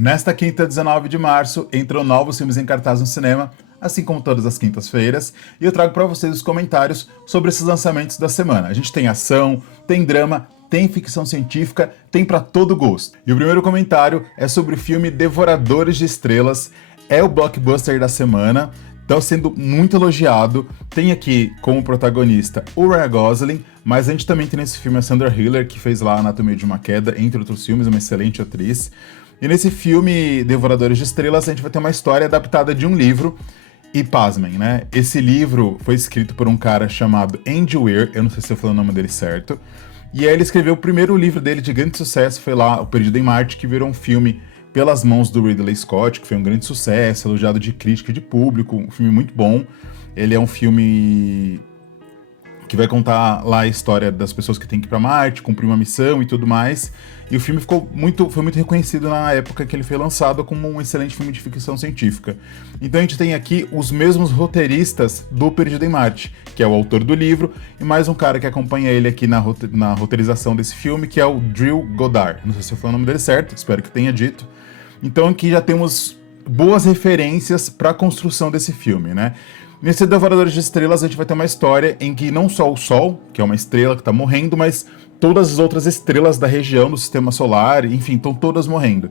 Nesta quinta, 19 de março, entram novos filmes em cartaz no cinema, assim como todas as quintas-feiras, e eu trago para vocês os comentários sobre esses lançamentos da semana. A gente tem ação, tem drama, tem ficção científica, tem para todo gosto. E o primeiro comentário é sobre o filme Devoradores de Estrelas, é o blockbuster da semana, está sendo muito elogiado. Tem aqui como protagonista o Ryan Gosling, mas a gente também tem nesse filme a Sandra Hüller, que fez lá Anatomia de uma Queda, entre outros filmes, uma excelente atriz. E nesse filme, Devoradores de Estrelas, a gente vai ter uma história adaptada de um livro. E pasmem, né? Esse livro foi escrito por um cara chamado Andy Weir, eu não sei se eu falei o nome dele certo. E aí ele escreveu o primeiro livro dele de grande sucesso, foi lá O Perdido em Marte, que virou um filme pelas mãos do Ridley Scott, que foi um grande sucesso, elogiado de crítica e de público, um filme muito bom. Ele é um filme que vai contar lá a história das pessoas que têm que ir pra Marte, cumprir uma missão e tudo mais. E o filme foi muito reconhecido na época que ele foi lançado como um excelente filme de ficção científica. Então a gente tem aqui os mesmos roteiristas do Perdido em Marte, que é o autor do livro, e mais um cara que acompanha ele aqui na roteirização desse filme, que é o Drew Goddard. Não sei se eu falei o nome dele certo, espero que tenha dito. Então aqui já temos boas referências para a construção desse filme, né? Nesse Devoradores de Estrelas a gente vai ter uma história em que não só o Sol, que é uma estrela que está morrendo, mas todas as outras estrelas da região do Sistema Solar, enfim, estão todas morrendo.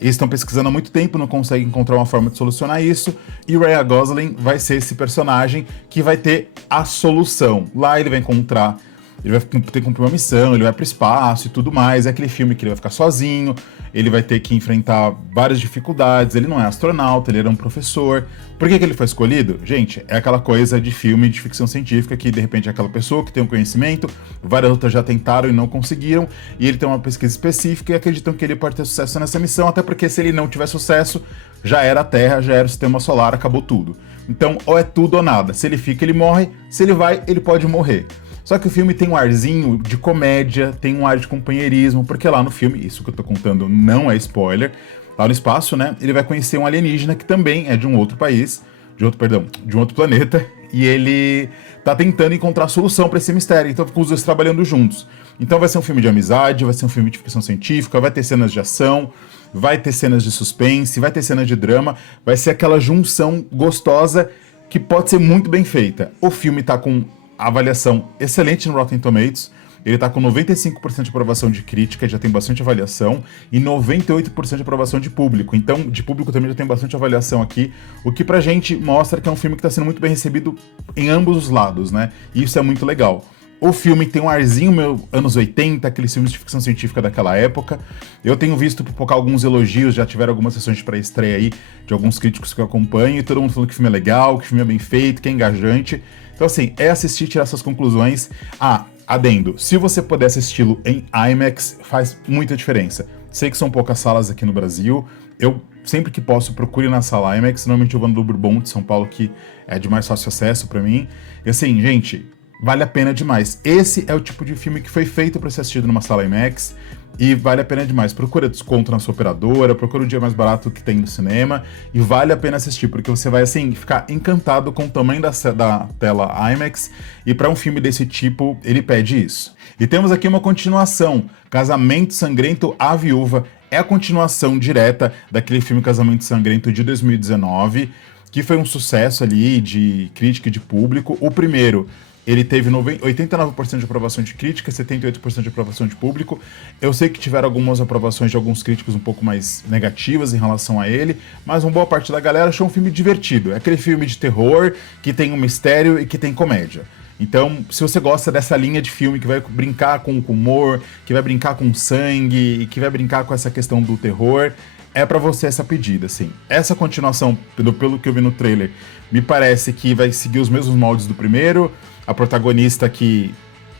Eles estão pesquisando há muito tempo, não conseguem encontrar uma forma de solucionar isso, e o Ryan Gosling vai ser esse personagem que vai ter a solução. Lá ele vai encontrar, ele vai ter que cumprir uma missão, ele vai para o espaço e tudo mais. É aquele filme que ele vai ficar sozinho, ele vai ter que enfrentar várias dificuldades, ele não é astronauta, ele era um professor. Por que ele foi escolhido? Gente, é aquela coisa de filme de ficção científica que de repente é aquela pessoa que tem um conhecimento, várias outras já tentaram e não conseguiram, e ele tem uma pesquisa específica e acreditam que ele pode ter sucesso nessa missão, até porque se ele não tiver sucesso, já era a Terra, já era o Sistema Solar, acabou tudo. Então, ou é tudo ou nada. Se ele fica, ele morre, se ele vai, ele pode morrer. Só que o filme tem um arzinho de comédia, tem um ar de companheirismo, porque lá no filme, isso que eu tô contando não é spoiler, lá no espaço, né, ele vai conhecer um alienígena que também é de um outro país, de um outro planeta, e ele tá tentando encontrar solução para esse mistério, então ficam os dois trabalhando juntos. Então vai ser um filme de amizade, vai ser um filme de ficção científica, vai ter cenas de ação, vai ter cenas de suspense, vai ter cenas de drama, vai ser aquela junção gostosa que pode ser muito bem feita. O filme tá com avaliação excelente no Rotten Tomatoes, ele tá com 95% de aprovação de crítica, já tem bastante avaliação, e 98% de aprovação de público. Então, de público também já tem bastante avaliação aqui, o que pra gente mostra que é um filme que tá sendo muito bem recebido em ambos os lados, né? E isso é muito legal. O filme tem um arzinho meio anos 80, aqueles filmes de ficção científica daquela época. Eu tenho visto pipocar alguns elogios, já tiveram algumas sessões de pré-estreia aí, de alguns críticos que eu acompanho, e todo mundo falando que o filme é legal, que o filme é bem feito, que é engajante. Então, assim, é assistir e tirar suas conclusões. Ah, adendo, se você puder assisti-lo em IMAX, faz muita diferença. Sei que são poucas salas aqui no Brasil, eu sempre que posso procure na sala IMAX, normalmente eu vou no Bourbon de São Paulo, que é de mais fácil acesso pra mim. E assim, gente, vale a pena demais. Esse é o tipo de filme que foi feito para ser assistido numa sala IMAX e vale a pena demais. Procura desconto na sua operadora, procura o dia mais barato que tem no cinema e vale a pena assistir, porque você vai, assim, ficar encantado com o tamanho da tela IMAX e para um filme desse tipo, ele pede isso. E temos aqui uma continuação, Casamento Sangrento, A Viúva, é a continuação direta daquele filme Casamento Sangrento de 2019, que foi um sucesso ali de crítica e de público. O primeiro, ele teve 89% de aprovação de crítica, 78% de aprovação de público. Eu sei que tiveram algumas aprovações de alguns críticos um pouco mais negativas em relação a ele, mas uma boa parte da galera achou um filme divertido. É aquele filme de terror que tem um mistério e que tem comédia. Então, se você gosta dessa linha de filme que vai brincar com o humor, que vai brincar com sangue e que vai brincar com essa questão do terror, é pra você essa pedida, assim. Essa continuação, pelo que eu vi no trailer, me parece que vai seguir os mesmos moldes do primeiro. A protagonista que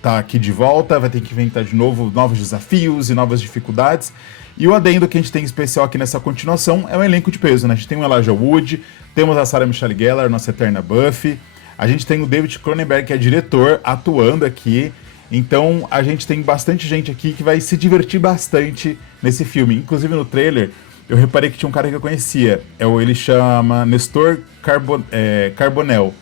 tá aqui de volta vai ter que inventar de novo novos desafios e novas dificuldades. E o adendo que a gente tem especial aqui nessa continuação é o elenco de peso, né? A gente tem o Elijah Wood, temos a Sarah Michelle Gellar, nossa eterna Buffy. A gente tem o David Cronenberg, que é diretor, atuando aqui. Então a gente tem bastante gente aqui que vai se divertir bastante nesse filme. Inclusive no trailer, eu reparei que tinha um cara que eu conhecia. Ele chama Nestor Carbonell.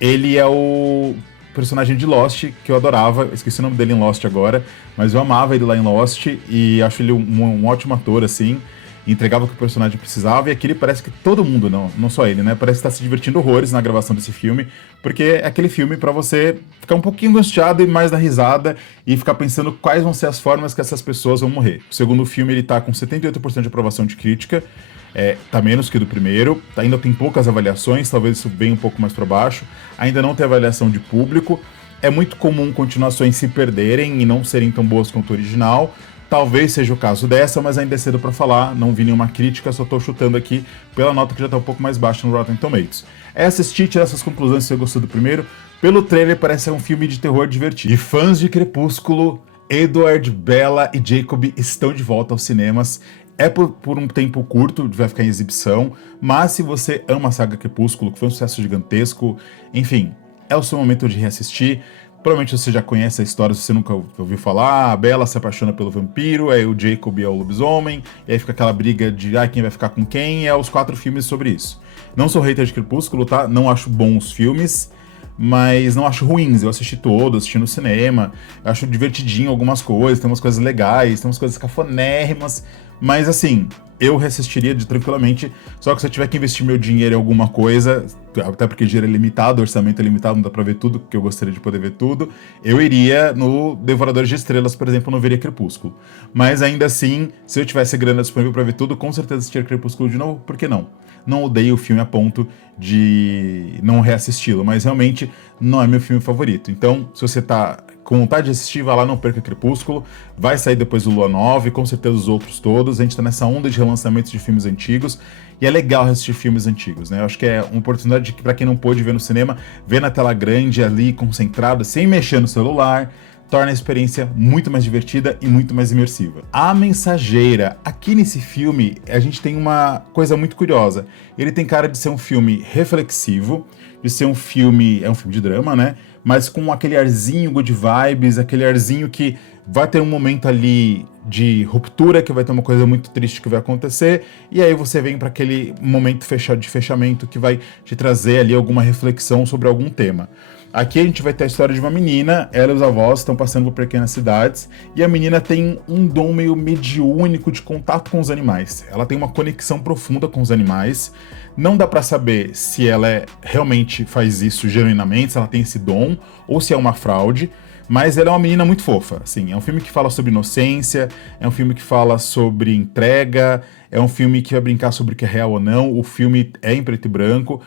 Ele é o personagem de Lost, que eu adorava. Esqueci o nome dele em Lost agora, mas eu amava ele lá em Lost e acho ele um ótimo ator, assim. entregava o que o personagem precisava, e aqui ele parece que todo mundo, não só ele, né, parece estar se divertindo horrores na gravação desse filme, porque é aquele filme pra você ficar um pouquinho angustiado e mais dar risada e ficar pensando quais vão ser as formas que essas pessoas vão morrer. O segundo filme ele tá com 78% de aprovação de crítica, tá menos que do primeiro, ainda tem poucas avaliações, talvez isso venha um pouco mais para baixo, ainda não tem avaliação de público, é muito comum continuações se perderem e não serem tão boas quanto o original, talvez seja o caso dessa, mas ainda é cedo para falar, não vi nenhuma crítica, só tô chutando aqui pela nota que já tá um pouco mais baixa no Rotten Tomatoes. É assistir, tirar essas conclusões se você gostou do primeiro, pelo trailer parece ser um filme de terror divertido. E fãs de Crepúsculo, Edward, Bella e Jacob estão de volta aos cinemas. É por um tempo curto, vai ficar em exibição, mas se você ama a saga Crepúsculo, que foi um sucesso gigantesco, enfim, é o seu momento de reassistir. Provavelmente você já conhece a história, se você nunca ouviu falar, a Bella se apaixona pelo vampiro, aí o Jacob é o lobisomem, e aí fica aquela briga de quem vai ficar com quem, e é os 4 filmes sobre isso. Não sou hater de Crepúsculo, tá? Não acho bons filmes, mas não acho ruins. Eu assisti todos, assisti no cinema, acho divertidinho algumas coisas, tem umas coisas legais, tem umas coisas cafonérrimas, mas assim, eu reassistiria tranquilamente, só que se eu tiver que investir meu dinheiro em alguma coisa, até porque dinheiro é limitado, orçamento é limitado, não dá pra ver tudo, porque eu gostaria de poder ver tudo, eu iria no Devoradores de Estrelas, por exemplo, não veria Crepúsculo. Mas ainda assim, se eu tivesse grana disponível pra ver tudo, com certeza assistiria Crepúsculo de novo, por que não? Não odeio o filme a ponto de não reassisti-lo, mas realmente não é meu filme favorito. Então, se você tá com vontade de assistir, vai lá, não perca Crepúsculo. Vai sair depois do Lua Nova e com certeza os outros todos. A gente tá nessa onda de relançamentos de filmes antigos e é legal assistir filmes antigos, né? Eu acho que é uma oportunidade para quem não pôde ver no cinema, ver na tela grande ali, concentrado, sem mexer no celular, torna a experiência muito mais divertida e muito mais imersiva. A Mensageira. Aqui nesse filme, a gente tem uma coisa muito curiosa. Ele tem cara de ser um filme reflexivo, de ser um filme... É um filme de drama, né? Mas com aquele arzinho good vibes, aquele arzinho que vai ter um momento ali de ruptura, que vai ter uma coisa muito triste que vai acontecer, e aí você vem para aquele momento de fechamento que vai te trazer ali alguma reflexão sobre algum tema. Aqui a gente vai ter a história de uma menina, ela e os avós estão passando por pequenas cidades, e a menina tem um dom meio mediúnico de contato com os animais. Ela tem uma conexão profunda com os animais. Não dá pra saber se ela realmente faz isso genuinamente, se ela tem esse dom, ou se é uma fraude, mas ela é uma menina muito fofa, assim. É um filme que fala sobre inocência, é um filme que fala sobre entrega, é um filme que vai brincar sobre o que é real ou não, o filme é em preto e branco.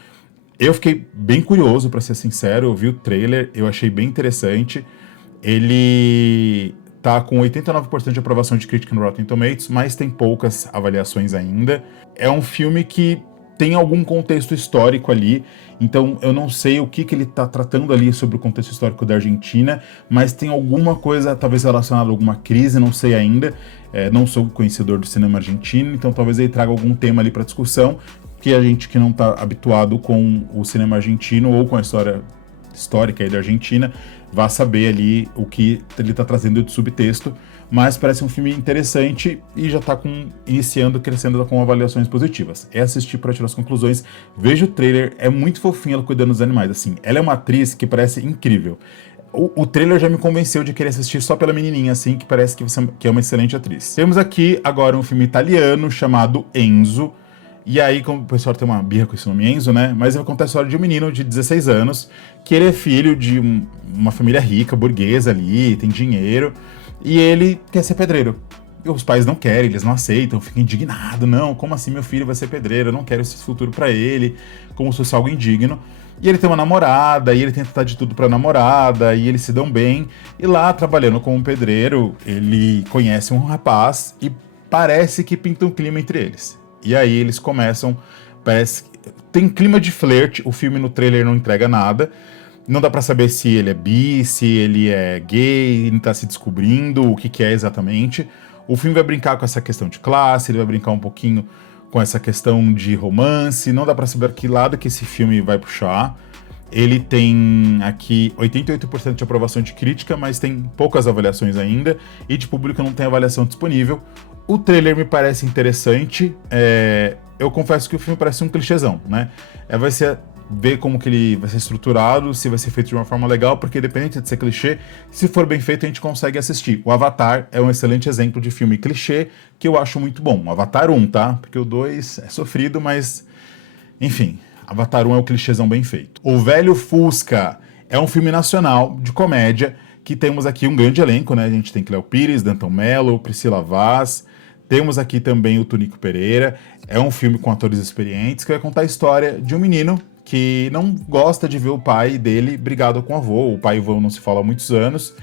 Eu fiquei bem curioso, pra ser sincero, eu vi o trailer, eu achei bem interessante. Ele tá com 89% de aprovação de crítica no Rotten Tomatoes, mas tem poucas avaliações ainda. É um filme que tem algum contexto histórico ali, então eu não sei o que ele tá tratando ali sobre o contexto histórico da Argentina, mas tem alguma coisa talvez relacionada a alguma crise, não sei ainda. Não sou conhecedor do cinema argentino, então talvez ele traga algum tema ali pra discussão, que a gente que não está habituado com o cinema argentino ou com a história histórica aí da Argentina vai saber ali o que ele está trazendo de subtexto, mas parece um filme interessante e já está crescendo com avaliações positivas. É assistir para tirar as conclusões. Veja o trailer, é muito fofinho ela cuidando dos animais, assim. Ela é uma atriz que parece incrível. O trailer já me convenceu de querer assistir só pela menininha, assim, que parece que é uma excelente atriz. Temos aqui agora um filme italiano chamado Enzo. E aí, como o pessoal tem uma birra com esse nome Enzo, né? Mas vai contar a história de um menino de 16 anos, que ele é filho de uma família rica, burguesa ali, tem dinheiro, e ele quer ser pedreiro. E os pais não querem, eles não aceitam, ficam indignados. Não, como assim meu filho vai ser pedreiro? Eu não quero esse futuro pra ele, como se fosse algo indigno. E ele tem uma namorada, e ele tenta dar de tudo pra namorada, e eles se dão bem. E lá, trabalhando como pedreiro, ele conhece um rapaz e parece que pinta um clima entre eles. E aí eles começam, tem clima de flerte, o filme no trailer não entrega nada, não dá pra saber se ele é bi, se ele é gay, ele tá se descobrindo, o que é exatamente. O filme vai brincar com essa questão de classe, ele vai brincar um pouquinho com essa questão de romance, não dá pra saber que lado que esse filme vai puxar. Ele tem aqui 88% de aprovação de crítica, mas tem poucas avaliações ainda, e de público não tem avaliação disponível. O trailer me parece interessante, eu confesso que o filme parece um clichêzão, né? Vai ser ver como que ele vai ser estruturado, se vai ser feito de uma forma legal, porque independente de ser clichê, se for bem feito a gente consegue assistir. O Avatar é um excelente exemplo de filme clichê que eu acho muito bom. O Avatar 1, tá? Porque o 2 é sofrido, mas enfim, Avatar 1 é o clichêzão bem feito. O Velho Fusca é um filme nacional de comédia que temos aqui um grande elenco, né? A gente tem Cléo Pires, Danton Mello, Priscila Vaz, temos aqui também o Tunico Pereira. É um filme com atores experientes que vai contar a história de um menino que não gosta de ver o pai dele brigado com o avô. O pai e o avô não se falam há muitos anos.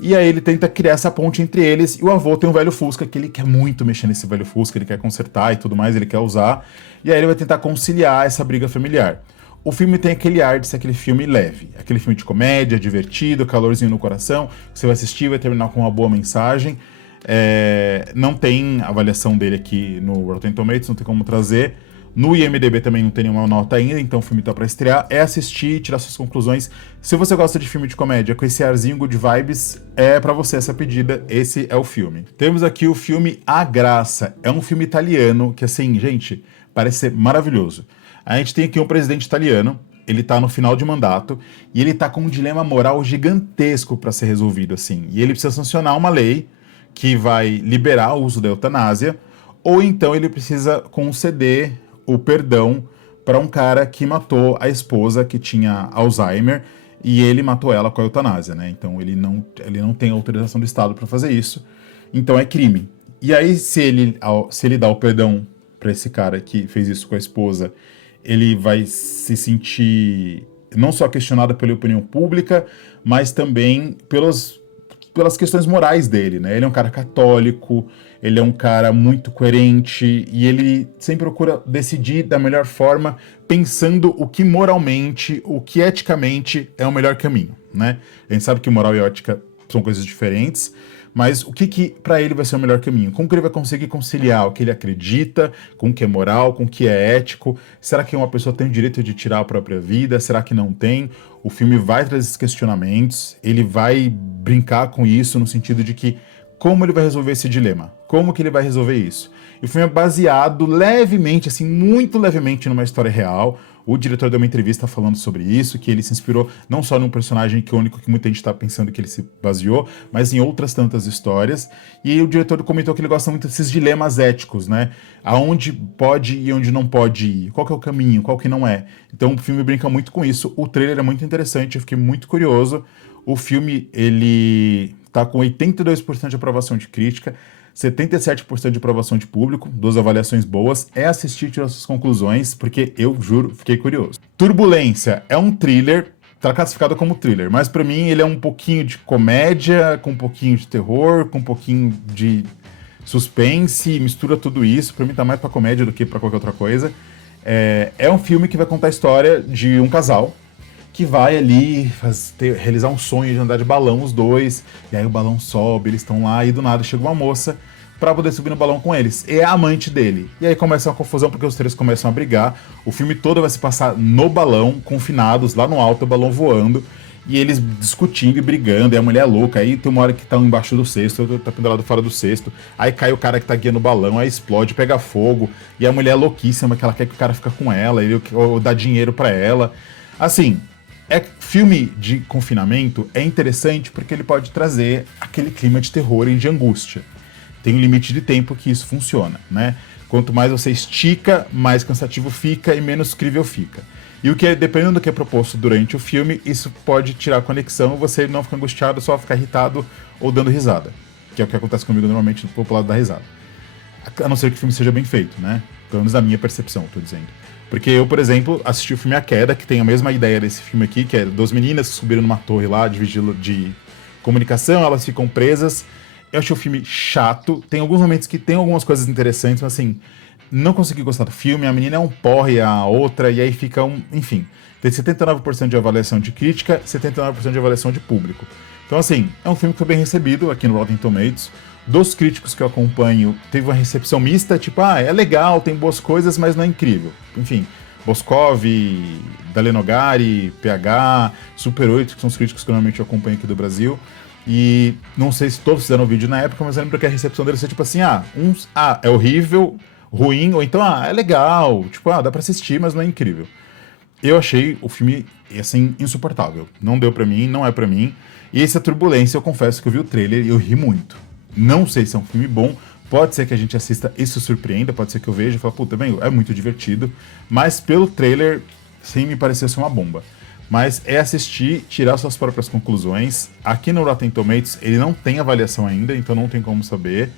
E aí ele tenta criar essa ponte entre eles, e o avô tem um velho Fusca que ele quer muito mexer nesse velho Fusca, ele quer consertar e tudo mais, ele quer usar, e aí ele vai tentar conciliar essa briga familiar. O filme tem aquele ar de ser aquele filme leve, aquele filme de comédia, divertido, calorzinho no coração, que você vai assistir e vai terminar com uma boa mensagem. Não tem avaliação dele aqui no Rotten Tomatoes, não tem como trazer. No IMDb também não tem nenhuma nota ainda, então o filme tá pra estrear. É assistir e tirar suas conclusões. Se você gosta de filme de comédia com esse arzinho good vibes, é pra você essa pedida, esse é o filme. Temos aqui o filme A Graça. É um filme italiano que, assim, gente, parece ser maravilhoso. A gente tem aqui um presidente italiano, ele tá no final de mandato, e ele tá com um dilema moral gigantesco pra ser resolvido, assim. E ele precisa sancionar uma lei que vai liberar o uso da eutanásia, ou então ele precisa conceder o perdão para um cara que matou a esposa que tinha Alzheimer e ele matou ela com a eutanásia, né? Então ele não tem autorização do Estado para fazer isso, então é crime. E aí se ele dá o perdão para esse cara que fez isso com a esposa, ele vai se sentir não só questionado pela opinião pública, mas também pelas questões morais dele, né? Ele é um cara católico, ele é um cara muito coerente e ele sempre procura decidir da melhor forma, pensando o que moralmente, o que eticamente é o melhor caminho, né? A gente sabe que moral e ética são coisas diferentes, mas o que para ele vai ser o melhor caminho? Como que ele vai conseguir conciliar o que ele acredita com o que é moral, com o que é ético? Será que uma pessoa tem o direito de tirar a própria vida? Será que não tem? O filme vai trazer esses questionamentos, ele vai brincar com isso no sentido de que como ele vai resolver esse dilema? Como que ele vai resolver isso? E o filme é baseado levemente, assim, muito levemente numa história real. O diretor deu uma entrevista falando sobre isso, que ele se inspirou não só num personagem icônico que muita gente está pensando que ele se baseou, mas em outras tantas histórias. E o diretor comentou que ele gosta muito desses dilemas éticos, né? Aonde pode e onde não pode ir. Qual que é o caminho, qual que não é. Então o filme brinca muito com isso. O trailer é muito interessante, eu fiquei muito curioso. O filme, ele tá com 82% de aprovação de crítica, 77% de aprovação de público, 2 avaliações boas. É assistir e tirar suas conclusões, porque eu juro, fiquei curioso. Turbulência é um thriller, tá classificado como thriller, mas pra mim ele é um pouquinho de comédia, com um pouquinho de terror, com um pouquinho de suspense, mistura tudo isso. Pra mim tá mais pra comédia do que pra qualquer outra coisa. É um filme que vai contar a história de um casal que vai ali realizar um sonho de andar de balão, os dois, e aí o balão sobe, eles estão lá, e do nada chega uma moça pra poder subir no balão com eles. É a amante dele. E aí começa uma confusão porque os três começam a brigar. O filme todo vai se passar no balão, confinados, lá no alto, o balão voando, e eles discutindo e brigando, e a mulher é louca. Aí tem uma hora que tá um embaixo do cesto, outro tá pendurado fora do cesto, aí cai o cara que tá guiando o balão, aí explode, pega fogo, e a mulher é louquíssima, que ela quer que o cara fique com ela, ou dá dinheiro pra ela. Assim, filme de confinamento é interessante porque ele pode trazer aquele clima de terror e de angústia. Tem um limite de tempo que isso funciona, né? Quanto mais você estica, mais cansativo fica e menos crível fica. E o que, dependendo do que é proposto durante o filme, isso pode tirar a conexão, você não fica angustiado, só ficar irritado ou dando risada. Que é o que acontece comigo normalmente no popular da risada. A não ser que o filme seja bem feito, né? Pelo menos na minha percepção, tô dizendo. Porque eu, por exemplo, assisti o filme A Queda, que tem a mesma ideia desse filme aqui, que é 2 meninas que subiram numa torre lá de comunicação, elas ficam presas. Eu achei o filme chato, tem alguns momentos que tem algumas coisas interessantes, mas assim, não consegui gostar do filme, a menina é um porre, a outra, e aí fica enfim, tem 79% de avaliação de crítica, 79% de avaliação de público. Então assim, é um filme que foi bem recebido aqui no Rotten Tomatoes. Dos críticos que eu acompanho, teve uma recepção mista, tipo, é legal, tem boas coisas, mas não é incrível. Enfim, Boscov, Dalenogari, PH, Super 8, que são os críticos que normalmente eu acompanho aqui do Brasil. E não sei se todos fizeram vídeo na época, mas eu lembro que a recepção deles é tipo assim, é horrível, ruim, ou então, é legal, tipo, dá pra assistir, mas não é incrível. Eu achei o filme, assim, insuportável. Não deu pra mim, não é pra mim. E essa turbulência, eu confesso que eu vi o trailer e eu ri muito. Não sei se é um filme bom, pode ser que a gente assista e se surpreenda, pode ser que eu veja e fale, puta, bem, é muito divertido. Mas pelo trailer, sim, me parecia ser uma bomba. Mas é assistir, tirar suas próprias conclusões. Aqui no Rotten Tomatoes, ele não tem avaliação ainda, então não tem como saber.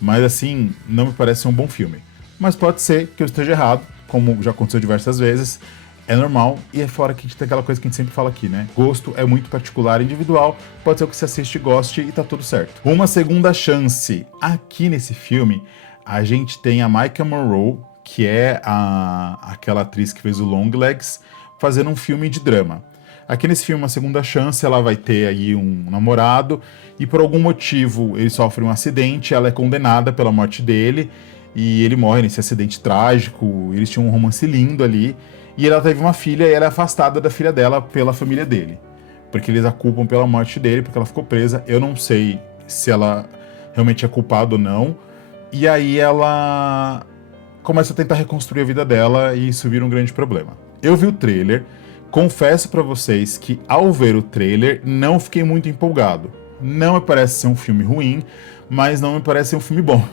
Mas assim, não me parece um bom filme. Mas pode ser que eu esteja errado, como já aconteceu diversas vezes. É normal, e é fora que a gente tem aquela coisa que a gente sempre fala aqui, né? Gosto é muito particular e individual, pode ser o que você assiste e goste e tá tudo certo. Uma segunda chance. Aqui nesse filme, a gente tem a Maika Monroe, que é aquela atriz que fez o Longlegs, fazendo um filme de drama. Aqui nesse filme, Uma Segunda Chance, ela vai ter aí um namorado e por algum motivo ele sofre um acidente, ela é condenada pela morte dele e ele morre nesse acidente trágico, eles tinham um romance lindo ali e ela teve uma filha e ela é afastada da filha dela pela família dele, porque eles a culpam pela morte dele, porque ela ficou presa, eu não sei se ela realmente é culpada ou não, e aí ela começa a tentar reconstruir a vida dela e isso vira um grande problema. Eu vi o trailer, confesso pra vocês que ao ver o trailer não fiquei muito empolgado. Não me parece ser um filme ruim, mas não me parece ser um filme bom.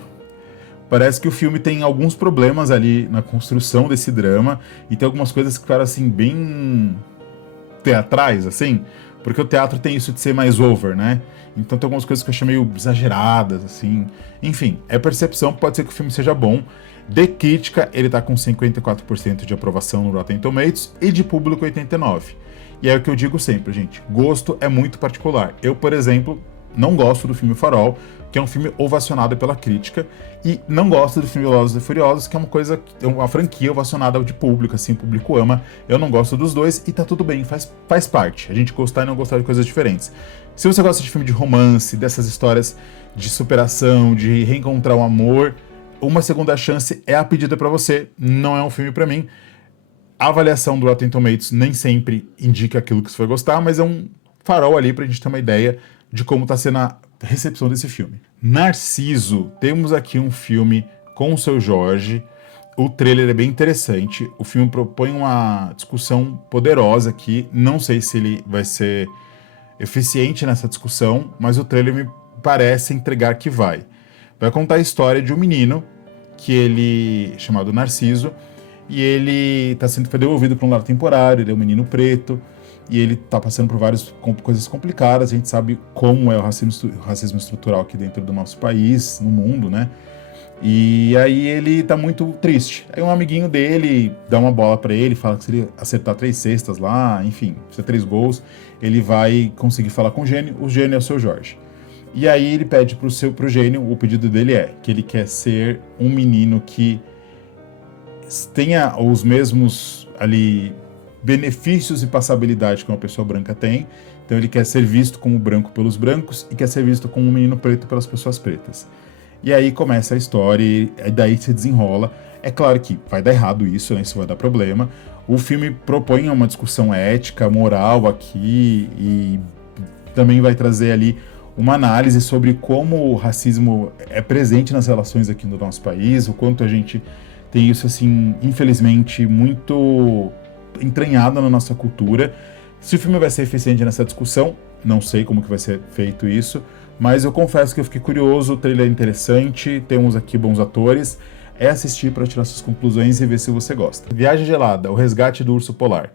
Parece que o filme tem alguns problemas ali na construção desse drama e tem algumas coisas que ficaram assim bem teatrais, assim, porque o teatro tem isso de ser mais over, né? Então tem algumas coisas que eu achei meio exageradas, assim. Enfim, é percepção, pode ser que o filme seja bom. De crítica, ele tá com 54% de aprovação no Rotten Tomatoes e de público 89%. E é o que eu digo sempre, gente, gosto é muito particular. Eu, por exemplo, não gosto do filme Farol, que é um filme ovacionado pela crítica, e não gosto do filme Velozes e Furiosos, que é uma franquia ovacionada de público, assim, o público ama. Eu não gosto dos dois e tá tudo bem, faz parte. A gente gostar e não gostar de coisas diferentes. Se você gosta de filme de romance, dessas histórias de superação, de reencontrar o amor, Uma Segunda Chance é a pedida pra você, não é um filme pra mim. A avaliação do Rotten Tomatoes nem sempre indica aquilo que você vai gostar, mas é um farol ali pra gente ter uma ideia de como tá sendo a recepção desse filme. Narciso, temos aqui um filme com o Seu Jorge. O trailer é bem interessante. O filme propõe uma discussão poderosa aqui. Não sei se ele vai ser eficiente nessa discussão, mas o trailer me parece entregar que vai. Vai contar a história de um menino que ele chamado Narciso e ele foi devolvido para um lar temporário. Ele é um menino preto e ele tá passando por várias coisas complicadas. A gente sabe como é o racismo estrutural aqui dentro do nosso país, no mundo, né? E aí ele tá muito triste. Aí um amiguinho dele dá uma bola pra ele, fala que se ele acertar 3 cestas lá, enfim, se 3 gols, ele vai conseguir falar com o gênio. O gênio é o Seu Jorge. E aí ele pede pro gênio, o pedido dele é que ele quer ser um menino que tenha os mesmos ali benefícios e passabilidade que uma pessoa branca tem. Então ele quer ser visto como branco pelos brancos e quer ser visto como um menino preto pelas pessoas pretas. E aí começa a história e daí se desenrola. É claro que vai dar errado isso, né? Isso vai dar problema. O filme propõe uma discussão ética, moral aqui e também vai trazer ali uma análise sobre como o racismo é presente nas relações aqui no nosso país, o quanto a gente tem isso, assim, infelizmente, muito entranhado na nossa cultura. Se o filme vai ser eficiente nessa discussão, não sei como que vai ser feito isso, mas eu confesso que eu fiquei curioso, o trailer é interessante, temos aqui bons atores, é assistir para tirar suas conclusões e ver se você gosta. Viagem Gelada, O Resgate do Urso Polar.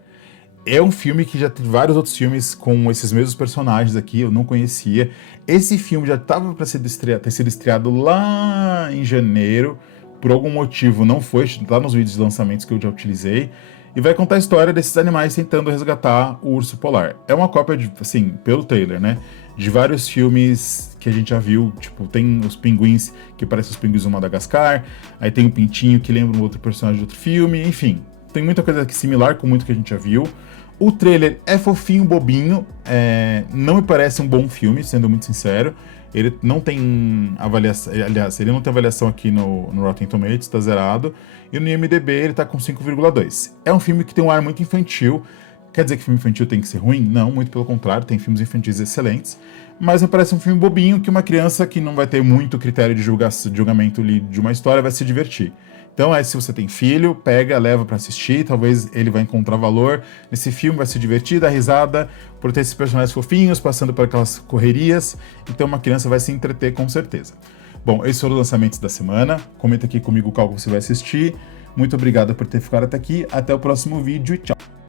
É um filme que já teve vários outros filmes com esses mesmos personagens aqui, eu não conhecia. Esse filme já estava para ter sido estreado lá em janeiro, por algum motivo não foi, tá nos vídeos de lançamentos que eu já utilizei, e vai contar a história desses animais tentando resgatar o urso polar. É uma cópia, assim, pelo trailer, né, de vários filmes que a gente já viu, tipo, tem os pinguins que parecem os pinguins do Madagascar, aí tem o pintinho que lembra um outro personagem de outro filme, enfim, tem muita coisa aqui similar com muito que a gente já viu. O trailer é fofinho, bobinho, não me parece um bom filme, sendo muito sincero. Ele não tem avaliação, aliás, ele não tem avaliação aqui no Rotten Tomatoes, tá zerado. E no IMDb ele tá com 5,2. É um filme que tem um ar muito infantil. Quer dizer que filme infantil tem que ser ruim? Não, muito pelo contrário, tem filmes infantis excelentes. Mas me parece um filme bobinho que uma criança que não vai ter muito critério de julgamento de uma história vai se divertir. Então, se você tem filho, pega, leva para assistir, talvez ele vai encontrar valor nesse filme, vai se divertir, dar risada, por ter esses personagens fofinhos, passando por aquelas correrias, então uma criança vai se entreter com certeza. Bom, esses foram os lançamentos da semana, comenta aqui comigo qual você vai assistir, muito obrigado por ter ficado até aqui, até o próximo vídeo e tchau!